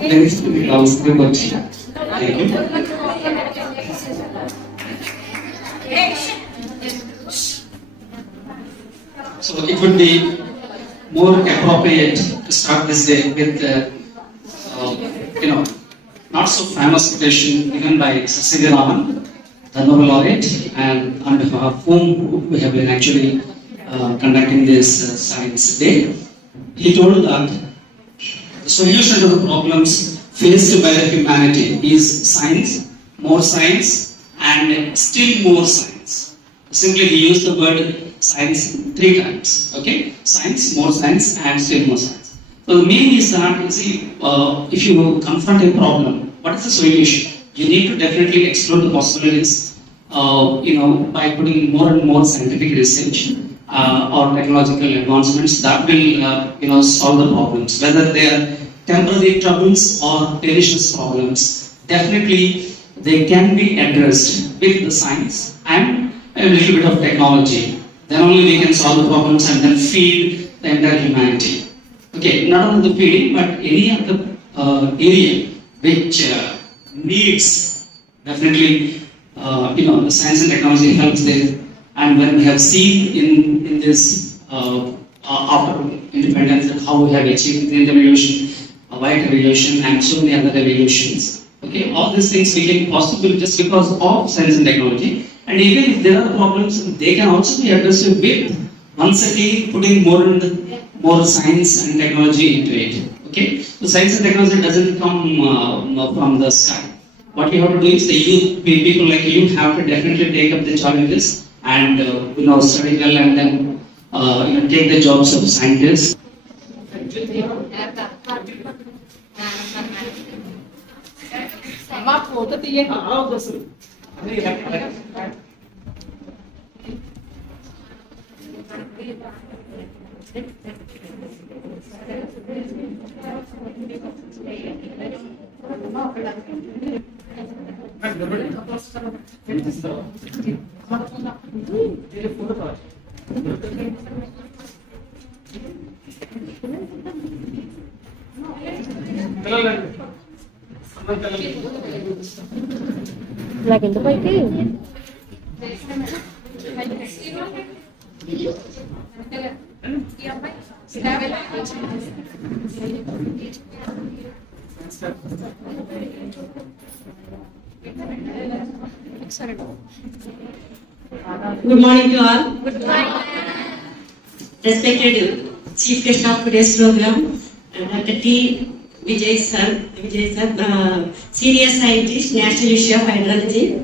very much. Thank you. So it would be more appropriate to start this day with, not so famous quotation given by C.V. Raman, the Nobel laureate, and on behalf of whom we have been actually conducting this science day. He told that the solution to the problems faced by the humanity is science, and still more science. Simply he used the word science 3 times. Okay, science, more science, and still more science. So the meaning is that, you see, if you confront a problem, what is the solution? You need to definitely explore the possibilities, by putting more and more scientific research or technological advancements that will, solve the problems. Whether they are temporary troubles or perilous problems, definitely they can be addressed with the science and a little bit of technology. Then only we can solve the problems and then feed the entire humanity. Okay, not only the feeding, but any other area which needs definitely, the science and technology helps there. And when we have seen in this after independence how we have achieved the revolution, a white revolution, and so many other revolutions. Okay, all these things became possible just because of science and technology. And even if there are problems, they can also be addressed with once again putting more science and technology into it. Okay, so science and technology doesn't come from the sky. What you have to do is the youth, people like you, have to definitely take up the challenges and study well and then take the jobs of scientists. Like in the way Good morning to all. Good morning. Respected Chief Guest of today's program, Dr. T. Vijay sir, Senior Scientist, National Institute of Hydrology,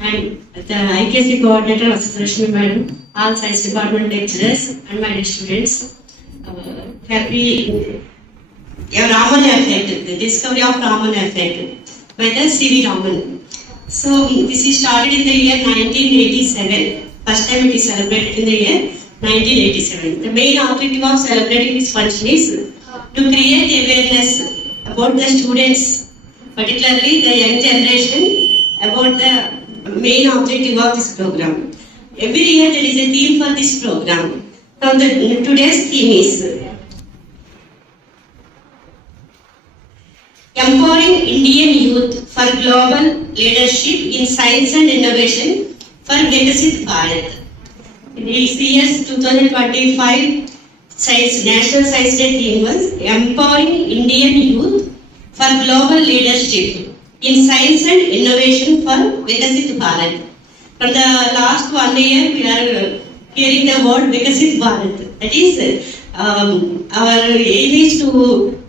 and the IKC Coordinator of Association Madam, all Science Department lecturers, and my students. Happy Raman effect, the discovery of Raman effect by the C.V. Raman. So this is started in the year 1987. First time it is celebrated in the year 1987. The main objective of celebrating this function is to create awareness about the students, particularly the young generation, about the main objective of this program. Every year there is a theme for this program. Now today's theme is Empowering Indian Youth for Global Leadership in Science and Innovation for Vikasit Bharat. This year's 2025 National Science Day theme was Empowering Indian Youth for Global Leadership in Science and Innovation for Vikasit Bharat. From the last 1 year, we are hearing the word Vikasit Bharat. That is, our aim is to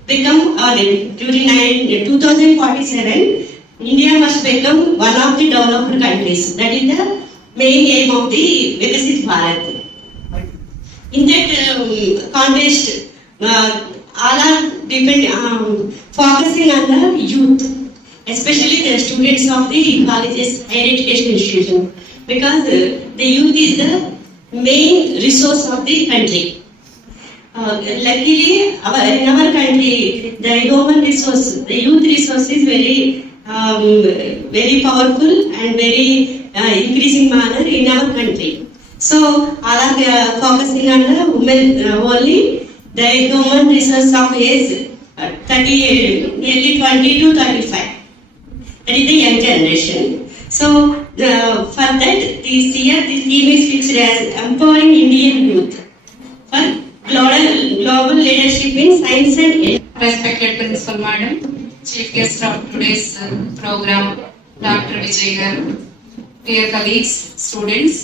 become, during 2047, India must become one of the developed countries. That is the main aim of the Vikasit Bharat. In that context, all are focusing on the youth, especially the students of the colleges, higher education institution, because the youth is the main resource of the country. Luckily, in our country, the human resource, the youth resource is very powerful and very increasing manner in our country. So, all are focusing on the women only. The human resource of age nearly 20 to 35. That is the young generation. So for that, this year the theme is fixed as empowering Indian youth for global leadership in science and engineering. Respected Principal Madam, Chief Guest of today's program, Dr. Vijay Garu, dear colleagues, students,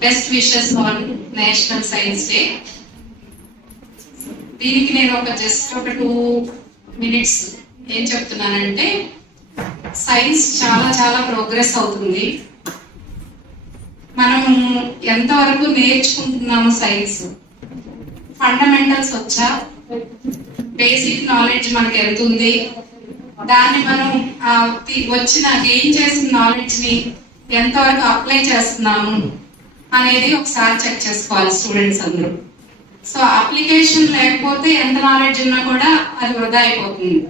best wishes on National Science Day. దీనికి నేను just ఒక 2 minutes ఏం చెప్తున్నానంటే, science చాలా progress అవుతుంది. మనం ఎంతవరకు నేర్చుకుంటున్నాము science, fundamentals వచ్చా, బేసిక్ నాలెడ్జ్ మనకు వెళ్తుంది, దాన్ని మనం గెయిన్ చేసిన నాలెడ్జ్ ని ఎంతవరకు అప్లై చేస్తున్నాము అనేది ఒకసారి చెక్ చేసుకోవాలి స్టూడెంట్స్ అందరూ. సో అప్లికేషన్ లేకపోతే ఎంత నాలెడ్జ్ ఉన్నా కూడా అది వృధా అయిపోతుంది.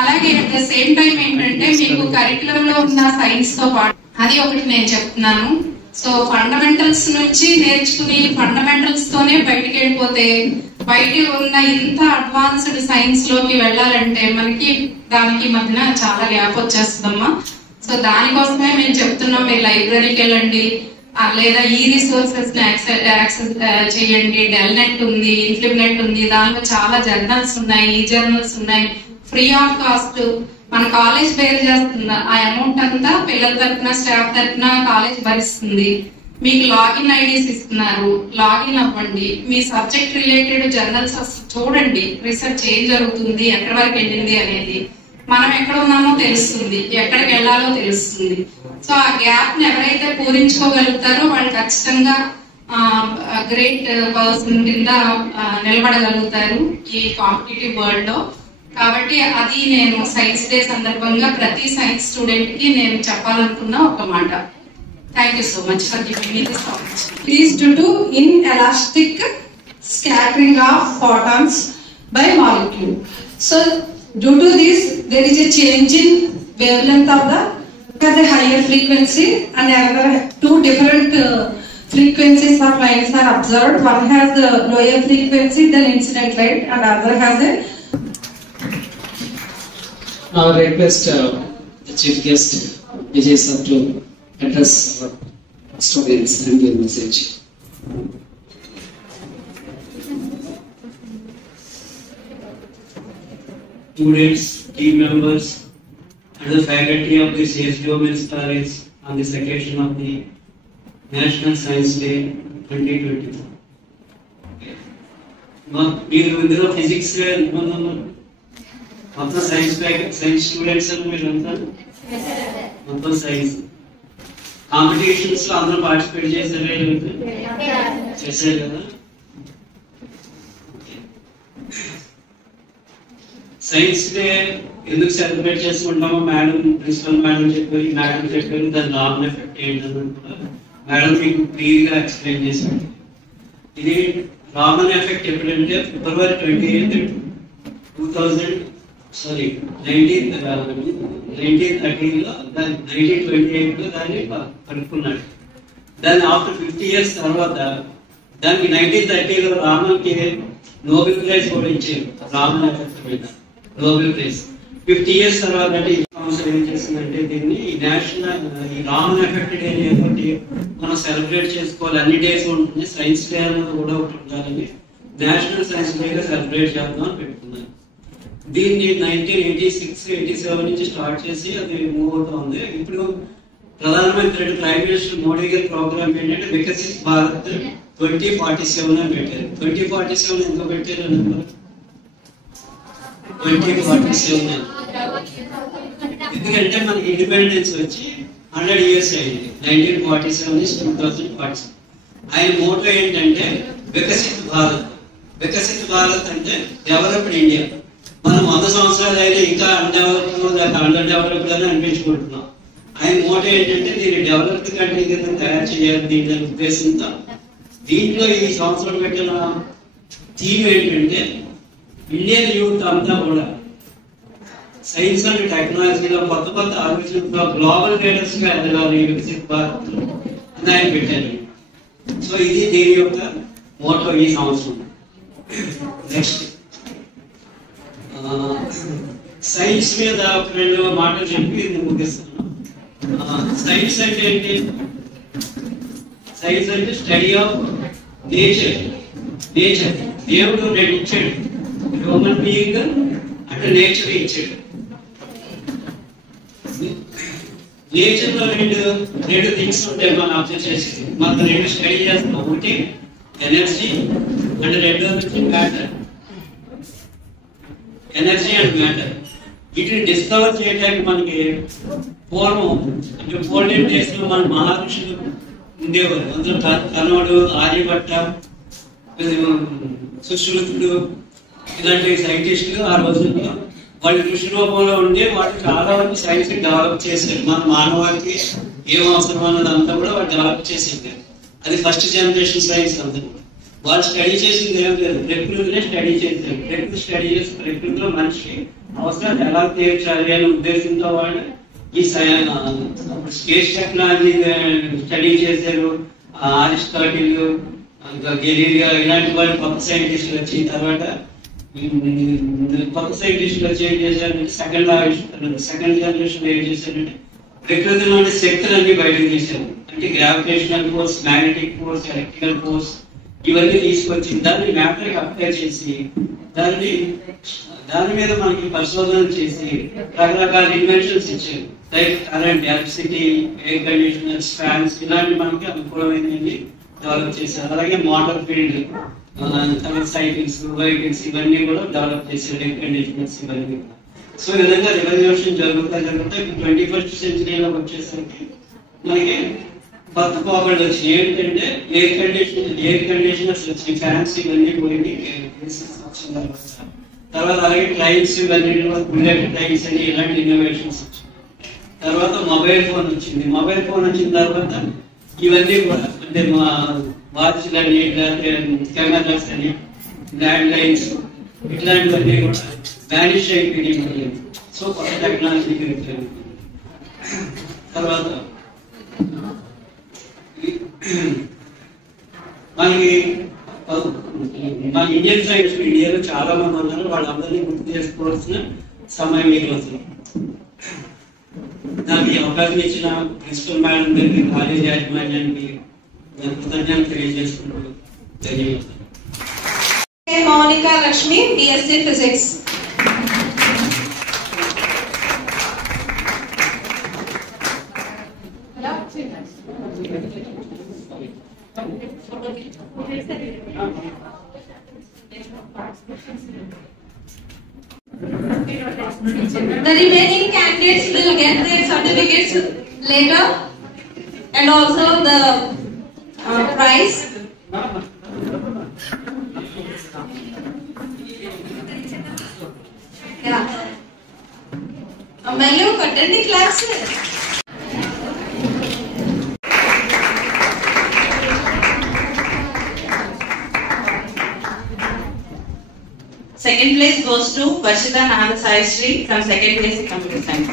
అలాగే అట్ ద సేమ్ టైం ఏంటంటే, మీకు కరికులం లో ఉన్న సైన్స్ తో పాటు అది ఒకటి నేను చెప్తున్నాను. సో ఫండమెంటల్స్ నుంచి నేర్చుకుని ఫండమెంటల్స్ తోనే బయటికి వెళ్ళిపోతే, బయట ఉన్న ఇంత అడ్వాన్స్డ్ సైన్స్ లోకి వెళ్ళాలంటే మనకి దానికి మధ్యన చాలా గ్యాప్ వచ్చేస్తుందమ్మా. సో దానికోసమే మేము చెప్తున్నాం, మీరు లైబ్రరీకి వెళ్ళండి, లేదా ఈ రిసోర్సెస్ ని యాక్సెస్ చేయండి. డెల్నెట్ ఉంది, ఇన్ఫ్లిబ్నెట్ ఉంది, దానిలో చాలా జర్నల్స్ ఉన్నాయి, ఈ జర్నల్స్ ఉన్నాయి, ఫ్రీ ఆఫ్ కాస్ట్. మన కాలేజ్ పేరు చేస్తున్న ఆ అమౌంట్ అంతా పిల్లల తరఫున, స్టాఫ్ తరఫున కాలేజ్ భరిస్తుంది. మీకు లాగిన్ ఐడీస్ ఇస్తున్నారు, లాగిన్ అవ్వండి, మీ సబ్జెక్ట్ రిలేటెడ్ జర్నల్స్ చూడండి, రీసెర్చ్ ఏం జరుగుతుంది, ఎక్కడి వరకు వెళ్ళింది అనేది, మనం ఎక్కడ ఉన్నామో తెలుస్తుంది, ఎక్కడికి వెళ్ళాలో తెలుస్తుంది. సో ఆ గ్యాప్ ని ఎవరైతే పూరించుకోగలుగుతారో వాళ్ళు ఖచ్చితంగా గ్రేట్ పర్సన్ కింద నిలబడగలుగుతారు ఈ కాంపిటేటివ్ వరల్డ్ లో. కాబట్టి అది నేను సైన్స్ డే సందర్భంగా ప్రతి సైన్స్ స్టూడెంట్ కి నేను చెప్పాలనుకున్న ఒక మాట. Thank you so much for giving me this opportunity. Is due to inelastic scattering of photons by molecule. So due to this, there is a change in wavelength of the higher frequency, and another 2 different frequencies of lines are observed. One has the lower frequency than incident light, and other has a. Now I request the chief guest Vijay sir to address our students and give message. Students, team members, and the faculty of the CSD Women's College on this occasion of the National Science Day 2024. మీరు ఇందులో physics మొత్తం science students మీరంతా మొత్తం science competitions లో అందరూ participate చేశారు కదా. Science day ఎందుకు సెలబ్రేట్ చేసుకుంటామో మేడం, ప్రిన్సిపల్ మేడం చెప్పారు, దాని లాభం ఎఫెక్ట్ ఏంటని కూడా మేడం మీకు క్లియర్ గా ఎక్స్ప్లెయిన్ చేశారు. ఇది రామన్ ఎఫెక్ట్ ఎప్పుడంటే February 28, 1930 లో 1928 లో దాన్ని కనుక్కున్నాడు. దాన్ని ఆఫ్టర్ 50 years తర్వాత దానికి 1930 లో రామన్ కి నోబెల్ ప్రైజ్ కూడా ఇచ్చారు. రామన్ ఎఫెక్ట్ మీద నోబెల్ ప్రైజ్ 50 years తర్వాత ఈ సంవత్సరం ఏం చేసిందంటే దీన్ని నేషనల్ ఈ రామన్ ఎఫెక్ట్ డే కాబట్టి మనం సెలబ్రేట్ చేసుకోవాలి. అన్ని డేస్ ఉంటుంది, సైన్స్ డే అనేది కూడా ఒకటి ఉండాలని నేషనల్ సైన్స్ డే గా సెలబ్రేట్ చేద్దాం అని పెట్టుకున్నాను. దీన్ని 1986-87 నుంచి స్టార్ట్ చేసి అది మూవ్ అవుతా ఉంది. ఇప్పుడు ప్రధానమంత్రి ప్రైమ్ మినిస్టర్ మోడీ గారి ప్రోగ్రామ్ ఏంటంటే వికసిత్ భారత్ 2047 అని పెట్టారు. 2047 ఎందుకు పెట్టారు నెంబర్ 2047 ఎందుకంటే మనకి ఇండిపెండెన్స్ వచ్చి 100 years అయింది. 1947 నుంచి 2047. ఆయన మోటో ఏంటంటే వికసిత్ భారత్. వికసిత్ భారత్ అంటే డెవలప్డ్ ఇండియా. మనం 100 సంవత్సరాలు అయినా ఇంకా అన్డెవలప్డ్ లేక అండర్ డెవలప్డ్ అని అనిపించుకుంటున్నాం. ఆయన మోటో ఏంటంటే దీన్ని డెవలప్డ్ కంట్రీ కింద తయారు చేయాలి దీని ఉద్దేశంతో. దీంట్లో ఈ సంవత్సరం పెట్టిన థీమ్ ఏంటంటే ఇండియన్ యూత్ అంతా కూడా సైన్స్ అండ్ టెక్నాలజీలో కొత్త కొత్త ఆలోచనలతో గ్లోబల్ లీడర్స్ గా ఎదగాలి వికసిత్ భారత్ అని ఆయన పెట్టారు. సో ఇది దీని యొక్క మోటో ఈ సంవత్సరం. నెక్స్ట్ సైన్స్ మీద ఒక 2 మాటలు చెప్పి నేను ముగిస్తున్నాను. సైన్స్ అంటే ఏంటి? సైన్స్ అంటే స్టడీ ఆఫ్ నేచర్. దేవుడు 2 ఇచ్చాడు, హ్యూమన్ బీయింగ్ అంటే నేచర్ ఇచ్చాడు. నేచర్ లో రెండు థింగ్స్ ఉంటాయి మనం అబ్జర్వ్ చేసి, మనం 2 స్టడీ చేస్తాం. ఒకటి ఎనర్జీ అండ్ రెండోది మ్యాటర్. ఎనర్జీ అండ్ మ్యాటర్ వీటిని డిస్కవర్ చేయడానికి మనకి పూర్వం అంటే ఓల్డెన్ డేస్ లో మన మహర్షులు ఉండేవారు. అందులో కనోడు, ఆర్యభట్ట, సుశ్రుతుడు ఇలాంటి సైంటిస్టులు ఆ రోజుల్లో వాళ్ళు కృషి రూపంలో ఉండి వాళ్ళు చాలా వరకు సైన్స్ డెవలప్ చేశారు. మన మానవాళికి ఏం అవసరం అన్నదంతా కూడా వాళ్ళు డెవలప్ చేసింది. అది ఫస్ట్ జనరేషన్ సైన్స్ అంతా. వాళ్ళు స్టడీ చేసింది ఏం లేదు, ప్రకృతినే స్టడీ చేశారు. ప్రకృతి స్టడీ చేసి ప్రకృతిలో మనిషి అవసరాలు ఎలా తీర్చాలి అనే ఉద్దేశంతో వాళ్ళు ఈ స్పేస్ టెక్నాలజీ స్టడీ చేశారు. అరిస్టాటిల్, గెలీలియో ఇలాంటి వాళ్ళు కొత్త సైంటిస్టులు వచ్చిన తర్వాత కొత్త సైంటిస్టులు వచ్చి ఏం చేశారంటే సెకండ్ జనరేషన్ ఏం చేశారంటే ప్రకృతిలోని శక్తులన్నీ బయటకు తీశారు. అంటే gravitational force, magnetic force, electrical force ఇవన్నీ తీసుకొచ్చి దాన్ని మ్యాటర్కి అప్లై చేసి దాని మీద మనకి పరిశోధన చేసి రకరకాల ఇన్వెన్షన్స్ ఇచ్చారు. Like current, electricity, air conditioners, fans ఇలాంటి మనకి అనుకూలమైనవి డెవలప్ చేశారు. అలాగే మోటార్ ఫీల్డ్, సైకిల్స్, వెహికల్స్ ఇవన్నీ కూడా డెవలప్ చేశారు. ఎయిర్ కండిషనర్స్ ఇవన్నీ. సో ఈ విధంగా రెవల్యూషన్ జరుగుతా 21st సెంచరీలో వచ్చేసరికి మనకి కొత్త పోకళ్ళు వచ్చి ఏంటంటే ఎయిర్ కండిషనర్స్ వచ్చి, ఫ్యాన్స్ ఇవన్నీ పోయి వచ్చిన తర్వాత అలాగే ట్రైన్స్ ఇవన్నీ బుల్లెట్ ట్రైన్స్ అని ఇలాంటి ఇన్నోవేషన్స్ వచ్చాయి. తర్వాత మొబైల్ ఫోన్ వచ్చింది. మొబైల్ ఫోన్ వచ్చిన తర్వాత ఇవన్నీ కూడా అంటే మా వాచ్లు అని, కెమెరాస్ అని, ల్యాండ్ లైన్స్ ఇట్లాంటివన్నీ కూడా వ్యానిష్ అయిపోయింది. సో కొత్త టెక్నాలజీ పెరిగిపోయింది. తర్వాత మనకి మన ఇండియన్ సైన్స్ ఇండియాలో చాలా మంది ఉన్నారు. వాళ్ళందరినీ గుర్తు చేసుకోవాల్సిన సమయం ఈ రోజు. నాకు ఈ అవకాశం ఇచ్చిన ప్రిన్సిపల్ మేడం గారికి, కాలేజ్ యాజమాన్యానికి కృతజ్ఞతలు తెలియజేసుకుంటూ ధన్యవాదాలు. Mounika Lakshmi, BSc physics. The remaining candidates will get their certificates later and also the prize. Yeah. Mello attend the class. Second place goes to Varshita Nahanda Sayasri from second place in computer science.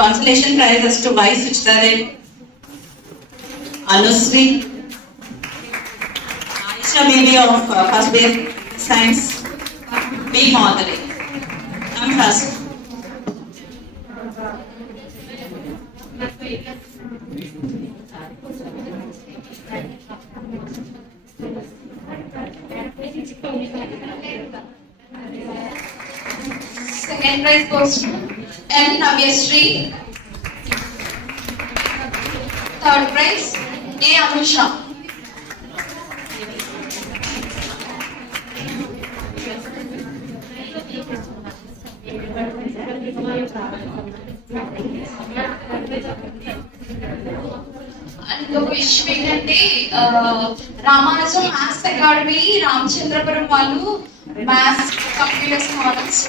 Consolation prizes to Y. Suchitadev, Anusri, Aisha Baby of first year science, B. Madhuri. Come first. Second prize goes to N. Navyasri. Third prize A. Anusha. Vishventi Ramanujam maths academy Ramachandrapuram వాళ్ళు maths computers models.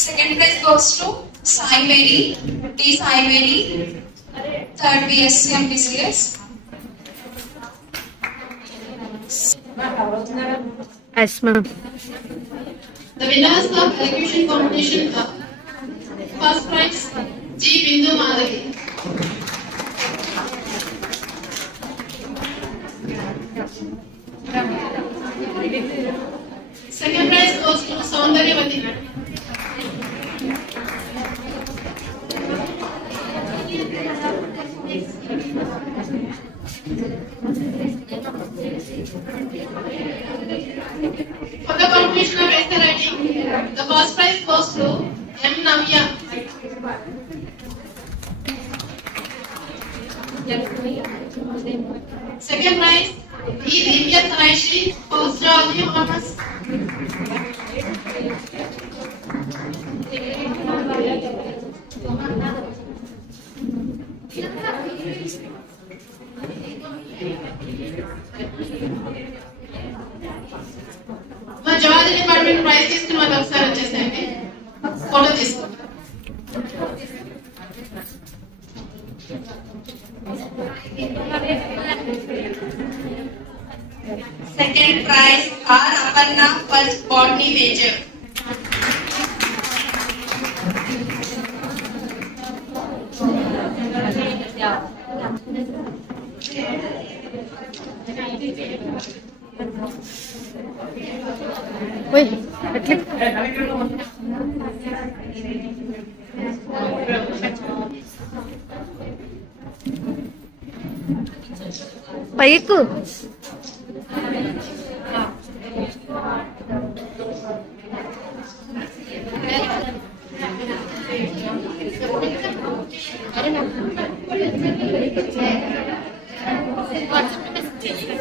Second place goes to Sai Mary, D. Sai Mary, third BSc MPCS. Yes, ma'am. The winners of elocution competition are first prize G. Bindu Madhavi. Second prize goes to Saundaryavati. For the competition of essay writing, the first prize goes to M. Navya. Second prize E. Divya Saraishi, Postgraduate Honors. మా జవాది department praise తీసుకున్న వాళ్ళు ఒకసారి వచ్చేసండి photo తీసుకుంటాం. Second prize R. Aparna for botany major. Wait, click. పైకు What's